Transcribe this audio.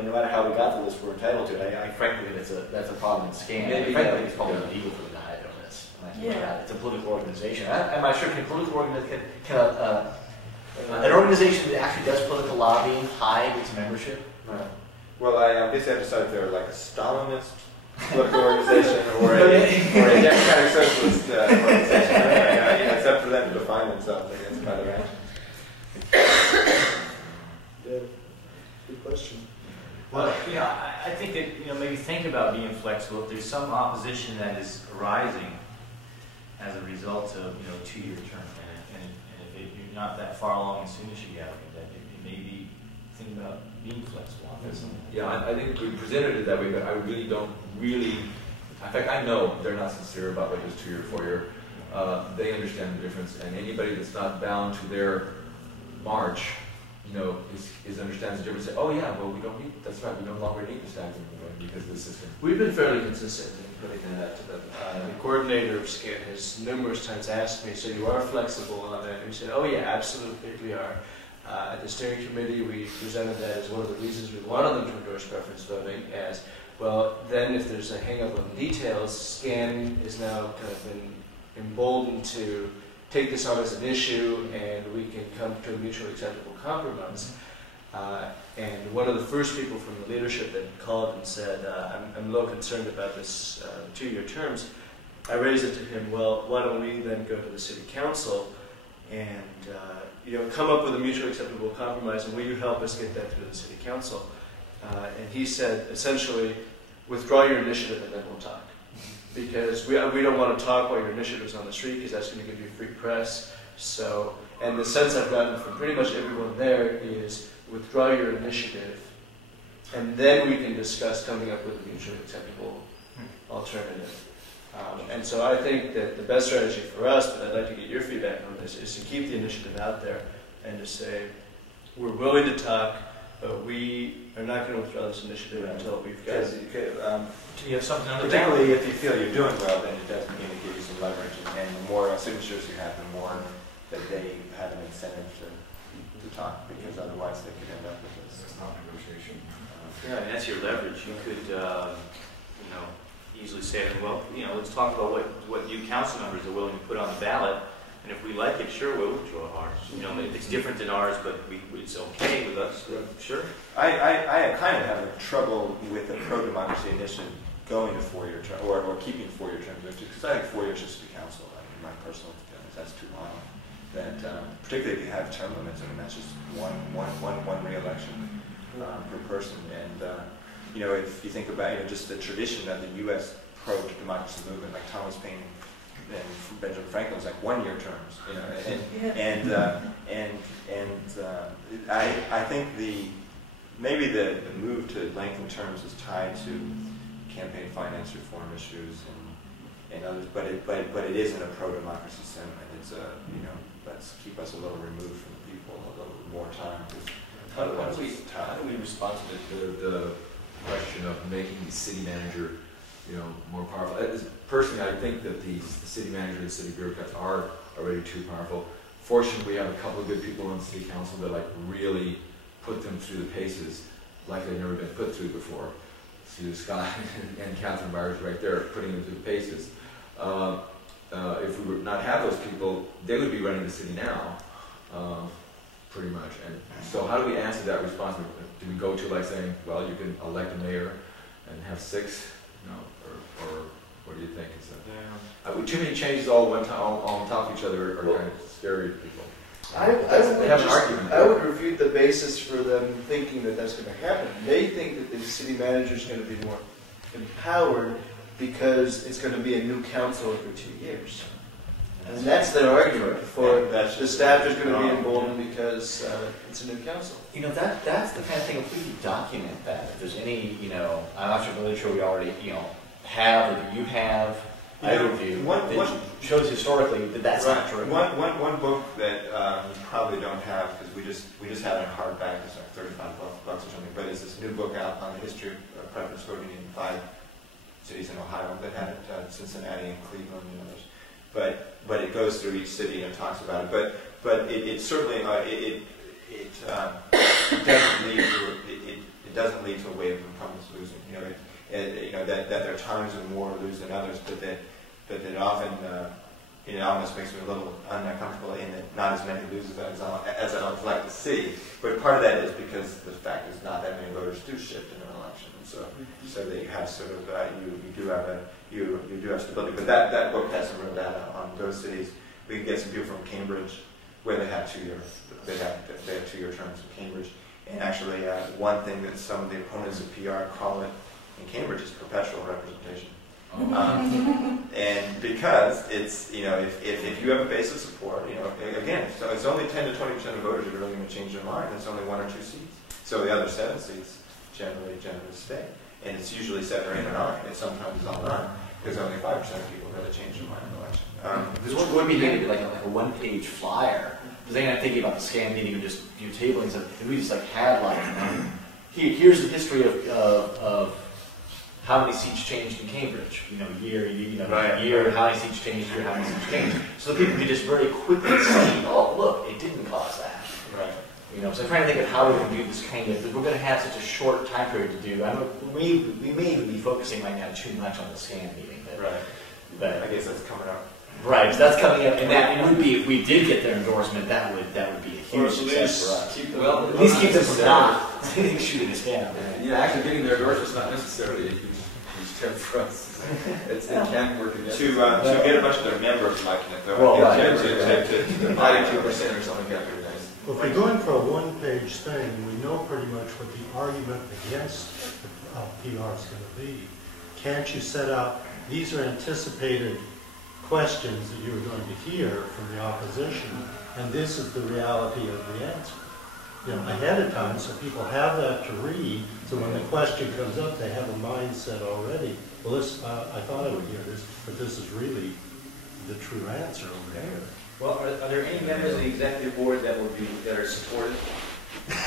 no matter how we got to this, we're entitled to it. I frankly think that's a problem in scam. Maybe frankly, I think it's probably illegal for the guy doing this. It's a political organization. I'm not sure can an organization that actually does political lobbying hide its membership? No. Well, I guess I decided they're like a Stalinist political organization or a democratic socialist organization. It's up for them to define themselves, I guess, by the way. Yeah, good question. Well, I think that maybe think about being flexible. If there's some opposition that is arising as a result of 2-year term, and if you're not that far along as soon as you get that, maybe think about being flexible on this. Yeah, I think we presented it that way, but I really don't in fact, I know they're not sincere about whether it's 2-year or 4-year. They understand the difference, and anybody that's not bound to their march, understands the difference. Say, oh yeah, well we don't need. That's right. We no longer need the stagger because of the system. We've been fairly consistent in putting that out to them. The coordinator of SCAN has numerous times asked me, "So you are flexible on that?" And we said, "Oh yeah, absolutely, we are." At the steering committee, we presented that as one of the reasons we wanted them to endorse preference voting. As well, then if there's a hang-up on details, SCAN is now kind of been emboldened to take this on as an issue, and we can come to a mutually acceptable compromise. And one of the first people from the leadership that called and said, I'm a little concerned about this 2-year terms. I raised it to him, well, why don't we then go to the city council and come up with a mutually acceptable compromise, and will you help us get that through the city council? And he said, essentially, withdraw your initiative and then we'll talk. Because we don't want to talk while your initiative's on the street, because that's going to give you free press. So, and the sense I've gotten from pretty much everyone there is withdraw your initiative, and then we can discuss coming up with a mutually acceptable alternative. And so I think that the best strategy for us, but I'd like to get your feedback on this, is to keep the initiative out there and to say, we're willing to talk, but we are not going to withdraw this initiative until we've got You have something on the particularly if you feel you're doing well, then it does begin to give you some leverage, and the more signatures you have, the more that they have an incentive to talk, because otherwise they could end up with this. It's not negotiation. Yeah, and that's your leverage. You could, easily say, well, let's talk about what you council members are willing to put on the ballot, and if we like it, sure, we'll withdraw ours. It's different than ours, but it's okay with us. Sure. I kind of have trouble with the pro-democracy initiative going to 4-year term or keeping 4-year terms, because I think 4 years is the council. I mean, my personal feeling is that's too long. That particularly if you have term limits, I mean that's just one re-election per person. And if you think about just the tradition of the U.S. pro-democracy movement, like Thomas Paine and Benjamin Franklin, was like 1-year terms. I think maybe the move to lengthen terms is tied to campaign finance reform issues and others, but it isn't a pro-democracy sentiment. It's let's keep us a little removed from the people a little more time. How do we respond to the question of making the city manager, more powerful? Personally, I think that the city manager and city bureaucrats are already too powerful. Fortunately, we have a couple of good people on the city council that really put them through the paces like they've never been put through before. See Scott and Catherine Byers right there putting them through the paces. If we would not have those people, they would be running the city now, pretty much. And so how do we answer that response? Do we go to saying, well, you can elect a mayor and have 6? Or what do you think? Too many changes all on top of each other are kind of scary to people. I would refute the basis for them thinking that that's going to happen. They think that the city manager is going to be more empowered because it's going to be a new council every 2 years. And that's their argument for the staff is going to be emboldened because it's a new council. That's the kind of thing, if we document that, if there's any, I'm not really sure we already, have or that you have, either of you, that shows historically that that's not true. One book that you probably don't have, because we just have it in hardback, it's like $35 or something, but it's this new book out on the history of preference voting in 5 cities in Ohio that had it, Cincinnati and Cleveland and others. But it goes through each city and talks about it. But it certainly it doesn't lead to it it doesn't lead to a wave of incumbents losing. That there are times when more lose than others, but that often it almost makes me a little uncomfortable in that not as many lose as I would like to see. But part of that is because the fact is not that many voters do shift in an election, and so that you have sort of you do have stability. But that book has some real data on those cities. We can get some people from Cambridge, where they have 2 year terms in Cambridge. And actually, one thing that some of the opponents of PR call it in Cambridge is perpetual representation. And because it's, if you have a base of support, again, so it's only 10 to 20% of voters are really going to change their mind. It's only 1 or 2 seats. So the other 7 seats generally stay. And it's usually 7 or 8 or 9. And sometimes it's all 9. Because only 5% of people really change their mind in the election. Because what would be maybe like a one-page flyer. Because then I'm thinking about the SCAN meeting and just tabling stuff. And we just had here's the history of how many seats changed in Cambridge. Year, how many seats changed, year, how many seats changed. So people could just very quickly see, oh, look, it didn't cause that. Right. So I'm trying to think of how we can do this because we're going to have such a short time period to do. I know we may even be focusing right now too much on the SCAN meeting. But I guess that's coming up. Right, so that's coming up, and that would be, if we did get their endorsement, that would be a huge success for us. At least keep them from not shooting a scam. Actually getting their endorsement is not necessarily a huge step for us. It can work against to get a bunch of their members liking it, though. Well, to 92% or something like that. Well, if we're going for a one-page thing, we know pretty much what the argument against PR is going to be. Can't you set up, these are anticipated questions that you're going to hear from the opposition, and this is the reality of the answer. Ahead of time, so people have that to read, so when the question comes up, they have a mindset already. Well, this, I thought I would hear this, but this is really the true answer over here. Well, are there any members of the executive board that are supportive